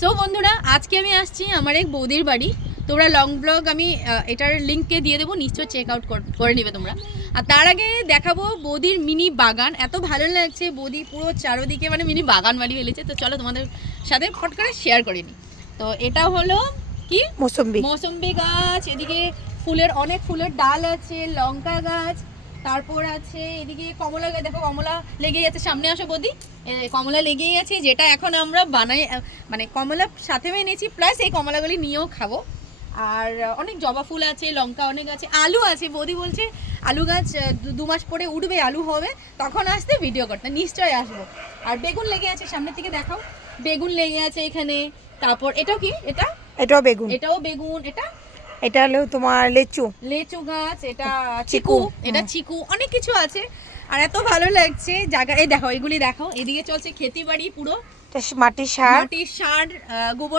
So বন্ধুরা, আজকে আমি আসছি আমার এক বৌদির বাড়ি। তোমরা লং ব্লগ আমি এটার লিঙ্ককে দিয়ে দেবো, নিশ্চয়ই চেক আউট করে নেবে তোমরা। আর তার আগে দেখাবো বৌদির মিনি বাগান। এত ভালো লাগছে, বৌদি পুরো চারোদিকে মানে মিনি বাগান বানিয়ে ফেলেছে। তো চলো তোমাদের সাথে ফট করে শেয়ার করে নিই। তো এটা হলো কি মৌসম্বি গাছ, এদিকে ফুলের অনেক ফুলের ডাল আছে, লঙ্কা গাছ, তারপর আছে এদিকে কমলা গাছ। দেখো কমলা লেগেই আছে, সামনে আসো বৌদি, কমলা লেগেই আছে, যেটা এখন আমরা বানাই, মানে কমলা সাথেও এনেছি, প্লাস এই কমলাগুলি নিয়েও খাবো। আর অনেক জবা ফুল আছে, লঙ্কা অনেক আছে, আলু আছে। বৌদি বলছে আলু গাছ 2 মাস পরে উঠবে, আলু হবে, তখন আসতে ভিডিও করতে, নিশ্চয়ই আসবো। আর বেগুন লেগে আছে, সামনের থেকে দেখাও, বেগুন লেগে আছে এখানে। তারপর এটাও কি, এটাও বেগুন। এটা হলো তোমার লেচু গাছ, এটা চিকু, এটা চিকু, অনেক কিছু আছে। আর এত ভালো লাগছে জায়গা। এই দেখো, এগুলি দেখো, এদিকে চলছে খেতি বাড়ি, পুরো মাটির সার, গোবর